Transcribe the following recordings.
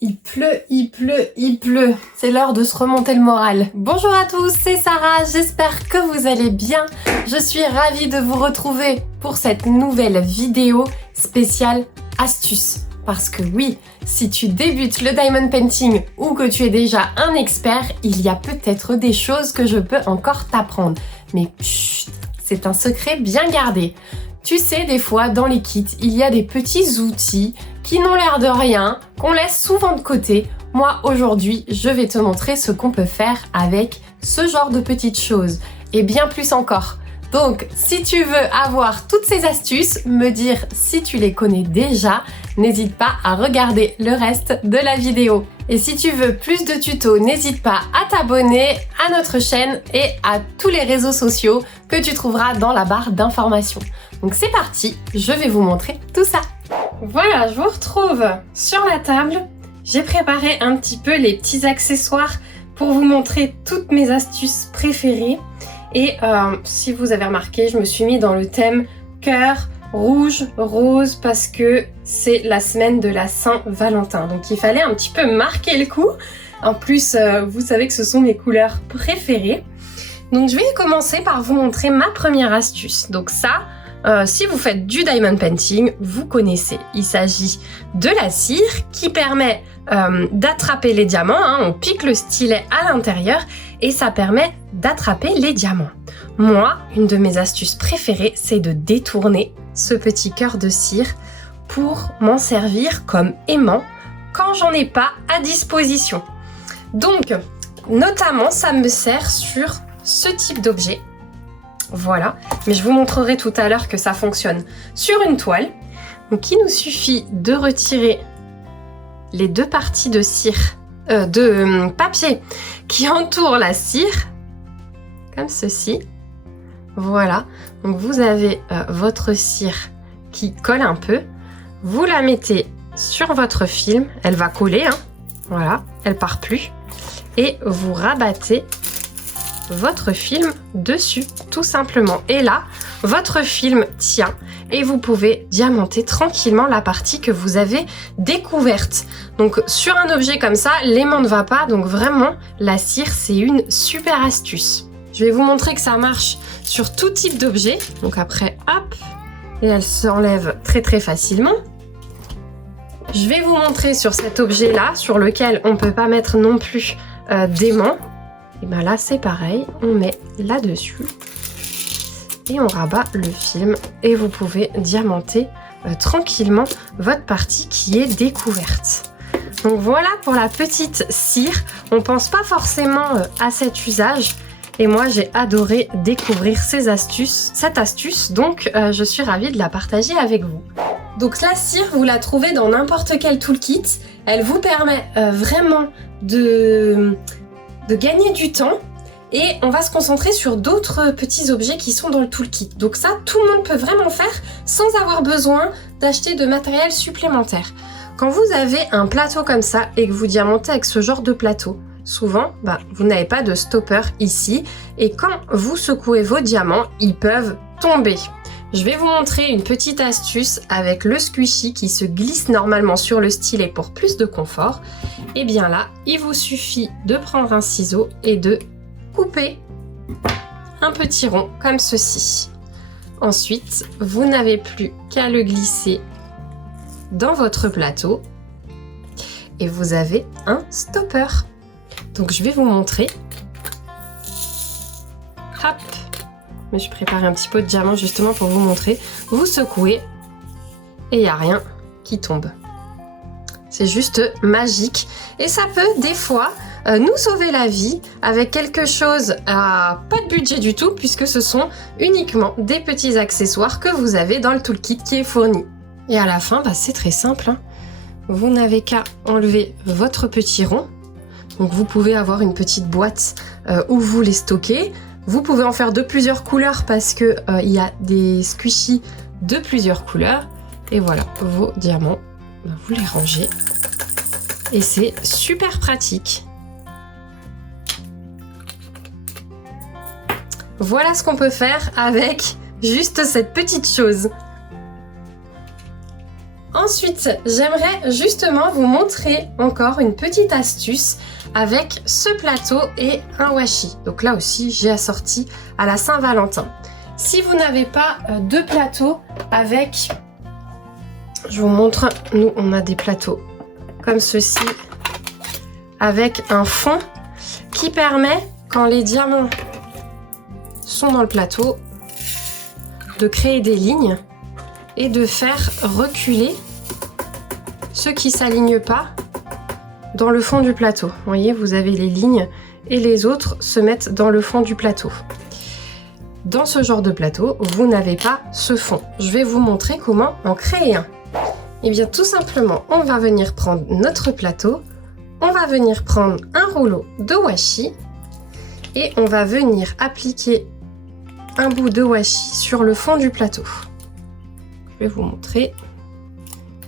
Il pleut, il pleut, il pleut. C'est l'heure de se remonter le moral. Bonjour à tous, c'est Sarah, j'espère que vous allez bien. Je suis ravie de vous retrouver pour cette nouvelle vidéo spéciale astuce. Parce que oui, si tu débutes le diamond painting ou que tu es déjà un expert, il y a peut-être des choses que je peux encore t'apprendre. Mais chut, c'est un secret bien gardé. Tu sais, des fois, dans les kits, il y a des petits outils qui n'ont l'air de rien, qu'on laisse souvent de côté. Moi, aujourd'hui, je vais te montrer ce qu'on peut faire avec ce genre de petites choses. Et bien plus encore. Donc, si tu veux avoir toutes ces astuces, me dire si tu les connais déjà, n'hésite pas à regarder le reste de la vidéo. Et si tu veux plus de tutos, n'hésite pas à t'abonner à notre chaîne et à tous les réseaux sociaux que tu trouveras dans la barre d'informations. Donc c'est parti, je vais vous montrer tout ça. Voilà, je vous retrouve sur la table. J'ai préparé un petit peu les petits accessoires pour vous montrer toutes mes astuces préférées. Et si vous avez remarqué, je me suis mis dans le thème cœur, rouge, rose parce que c'est la semaine de la Saint-Valentin. Donc il fallait un petit peu marquer le coup. En plus, vous savez que ce sont mes couleurs préférées. Donc je vais commencer par vous montrer ma première astuce. Donc ça, si vous faites du diamond painting, vous connaissez. Il s'agit de la cire qui permet d'attraper les diamants. On pique le stylet à l'intérieur et ça permet d'attraper les diamants. Moi, une de mes astuces préférées, c'est de détourner ce petit cœur de cire pour m'en servir comme aimant quand j'en ai pas à disposition. Donc, notamment, ça me sert sur ce type d'objet. Voilà, mais je vous montrerai tout à l'heure que ça fonctionne sur une toile. Donc, il nous suffit de retirer les deux parties de cire, de papier qui entourent la cire, comme ceci. Voilà, donc vous avez votre cire qui colle un peu. Vous la mettez sur votre film, elle va coller, voilà, elle part plus. Et vous rabattez votre film dessus, tout simplement. Et là, votre film tient et vous pouvez diamanter tranquillement la partie que vous avez découverte. Donc sur un objet comme ça, l'aimant ne va pas, donc vraiment, la cire, c'est une super astuce. Je vais vous montrer que ça marche sur tout type d'objet. Donc après, hop, et elle s'enlève très très facilement. Je vais vous montrer sur cet objet-là, sur lequel on ne peut pas mettre non plus d'aimant. Et bien là, c'est pareil, on met là-dessus et on rabat le film et vous pouvez diamanter tranquillement votre partie qui est découverte. Donc voilà pour la petite cire. On pense pas forcément à cet usage. Et moi, j'ai adoré découvrir cette astuce, donc je suis ravie de la partager avec vous. Donc la cire, vous la trouvez dans n'importe quel toolkit. Elle vous permet vraiment de gagner du temps. Et on va se concentrer sur d'autres petits objets qui sont dans le toolkit. Donc ça, tout le monde peut vraiment faire sans avoir besoin d'acheter de matériel supplémentaire. Quand vous avez un plateau comme ça et que vous diamantez avec ce genre de plateau, souvent, vous n'avez pas de stopper ici et quand vous secouez vos diamants, ils peuvent tomber. Je vais vous montrer une petite astuce avec le squishy qui se glisse normalement sur le stylet pour plus de confort. Et bien là, il vous suffit de prendre un ciseau et de couper un petit rond comme ceci. Ensuite, vous n'avez plus qu'à le glisser dans votre plateau et vous avez un stopper. Donc je vais vous montrer. Hop. Mais je prépare un petit pot de diamant justement pour vous montrer. Vous secouez et il n'y a rien qui tombe. C'est juste magique. Et ça peut des fois nous sauver la vie avec quelque chose à pas de budget du tout puisque ce sont uniquement des petits accessoires que vous avez dans le toolkit qui est fourni. Et à la fin, c'est très simple. Vous n'avez qu'à enlever votre petit rond. Donc vous pouvez avoir une petite boîte où vous les stockez. Vous pouvez en faire de plusieurs couleurs parce que il y a des squishies de plusieurs couleurs. Et voilà, vos diamants, vous les rangez. Et c'est super pratique. Voilà ce qu'on peut faire avec juste cette petite chose. Ensuite, j'aimerais justement vous montrer encore une petite astuce avec ce plateau et un washi. Donc là aussi, j'ai assorti à la Saint-Valentin. Si vous n'avez pas de plateau avec... Je vous montre, nous on a des plateaux comme ceci avec un fond qui permet, quand les diamants sont dans le plateau, de créer des lignes et de faire reculer ceux qui ne s'alignent pas dans le fond du plateau. Vous voyez, vous avez les lignes et les autres se mettent dans le fond du plateau. Dans ce genre de plateau, vous n'avez pas ce fond. Je vais vous montrer comment en créer un. Et bien tout simplement, on va venir prendre notre plateau, on va venir prendre un rouleau de washi et on va venir appliquer un bout de washi sur le fond du plateau. Je vais vous montrer.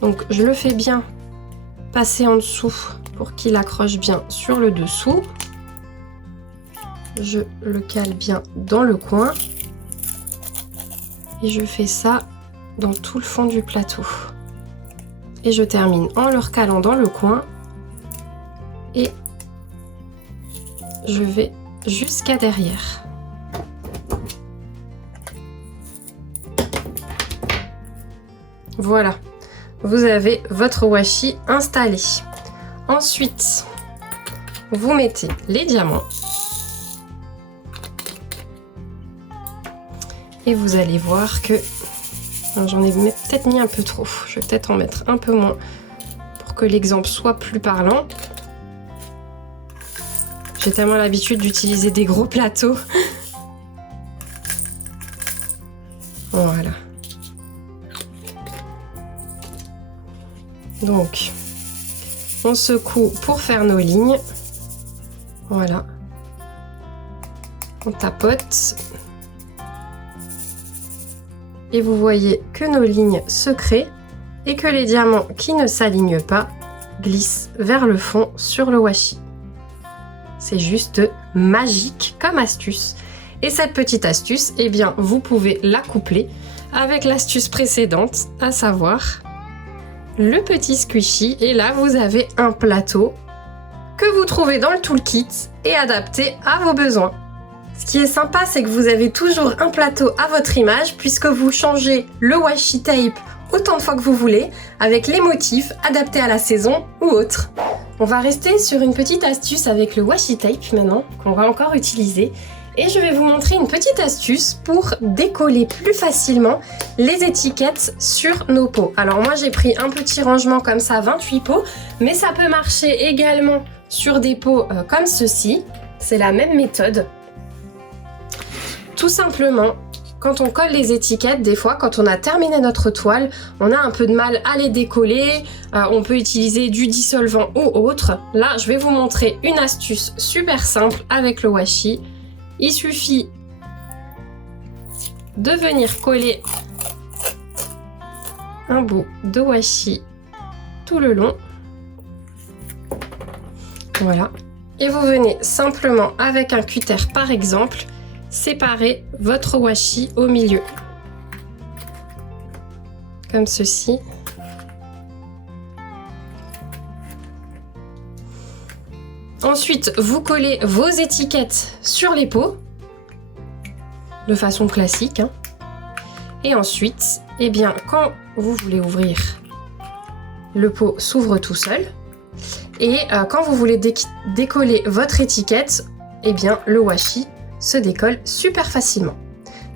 Donc je le fais bien passer en dessous pour qu'il accroche bien sur le dessous. Je le cale bien dans le coin et je fais ça dans tout le fond du plateau. Et je termine en le recalant dans le coin et je vais jusqu'à derrière. Voilà, vous avez votre washi installé. Ensuite, vous mettez les diamants et vous allez voir que j'en ai peut-être mis un peu trop. Je vais peut-être en mettre un peu moins pour que l'exemple soit plus parlant. J'ai tellement l'habitude d'utiliser des gros plateaux. Voilà. Donc, on secoue pour faire nos lignes. Voilà. On tapote. Et vous voyez que nos lignes se créent et que les diamants qui ne s'alignent pas glissent vers le fond sur le washi. C'est juste magique comme astuce. Et cette petite astuce, eh bien, vous pouvez la coupler avec l'astuce précédente, à savoir le petit squishy. Et là, vous avez un plateau que vous trouvez dans le toolkit et adapté à vos besoins. Ce qui est sympa, c'est que vous avez toujours un plateau à votre image puisque vous changez le washi tape autant de fois que vous voulez avec les motifs adaptés à la saison ou autre. On va rester sur une petite astuce avec le washi tape maintenant qu'on va encore utiliser et je vais vous montrer une petite astuce pour décoller plus facilement les étiquettes sur nos pots. Alors moi j'ai pris un petit rangement comme ça, 28 pots, mais ça peut marcher également sur des pots comme ceci. C'est la même méthode. Tout simplement, quand on colle les étiquettes, des fois, quand on a terminé notre toile, on a un peu de mal à les décoller. On peut utiliser du dissolvant ou autre. Là, je vais vous montrer une astuce super simple avec le washi. Il suffit de venir coller un bout de washi tout le long. Voilà. Et vous venez simplement avec un cutter par exemple, séparer votre washi au milieu. Comme ceci. Ensuite, vous collez vos étiquettes sur les pots, de façon classique. Et ensuite, eh bien, quand vous voulez ouvrir, le pot s'ouvre tout seul. Et quand vous voulez décoller votre étiquette, eh bien, le washi se décolle super facilement.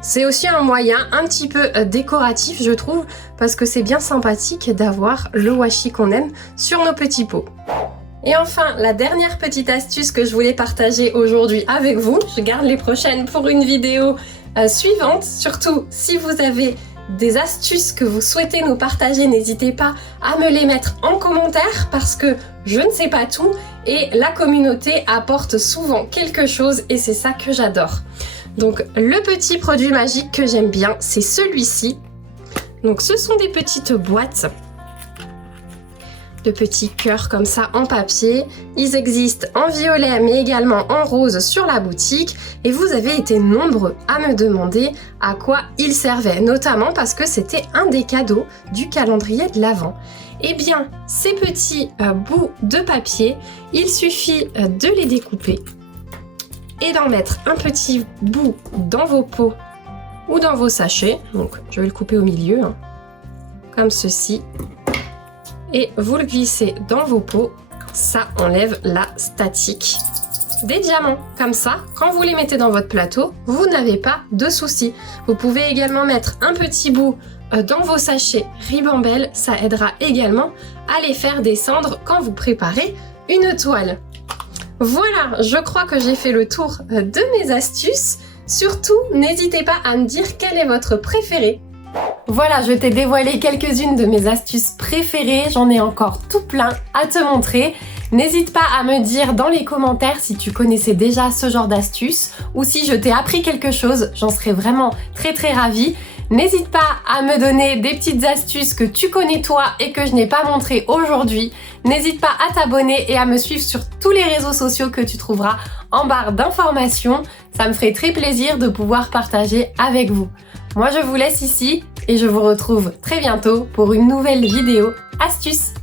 C'est aussi un moyen un petit peu décoratif, je trouve, parce que c'est bien sympathique d'avoir le washi qu'on aime sur nos petits pots. Et enfin, la dernière petite astuce que je voulais partager aujourd'hui avec vous, je garde les prochaines pour une vidéo suivante, surtout si vous avez des astuces que vous souhaitez nous partager, n'hésitez pas à me les mettre en commentaire parce que je ne sais pas tout et la communauté apporte souvent quelque chose et c'est ça que j'adore. Donc le petit produit magique que j'aime bien, c'est celui-ci. Donc ce sont des petites boîtes de petits cœurs comme ça en papier. Ils existent en violet mais également en rose sur la boutique et vous avez été nombreux à me demander à quoi ils servaient, notamment parce que c'était un des cadeaux du calendrier de l'Avent. Eh bien, ces petits bouts de papier, il suffit de les découper et d'en mettre un petit bout dans vos pots ou dans vos sachets. Donc, je vais le couper au milieu, hein, comme ceci. Et vous le glissez dans vos pots, ça enlève la statique. Des diamants, comme ça, quand vous les mettez dans votre plateau, vous n'avez pas de soucis. Vous pouvez également mettre un petit bout dans vos sachets Ribambelle, ça aidera également à les faire descendre quand vous préparez une toile. Voilà, je crois que j'ai fait le tour de mes astuces. Surtout, n'hésitez pas à me dire quel est votre préféré. Voilà, je t'ai dévoilé quelques-unes de mes astuces préférées, j'en ai encore tout plein à te montrer. N'hésite pas à me dire dans les commentaires si tu connaissais déjà ce genre d'astuces ou si je t'ai appris quelque chose, j'en serais vraiment très ravie. N'hésite pas à me donner des petites astuces que tu connais toi et que je n'ai pas montrées aujourd'hui. N'hésite pas à t'abonner et à me suivre sur tous les réseaux sociaux que tu trouveras en barre d'informations. Ça me ferait très plaisir de pouvoir partager avec vous. Moi, je vous laisse ici et je vous retrouve très bientôt pour une nouvelle vidéo astuce.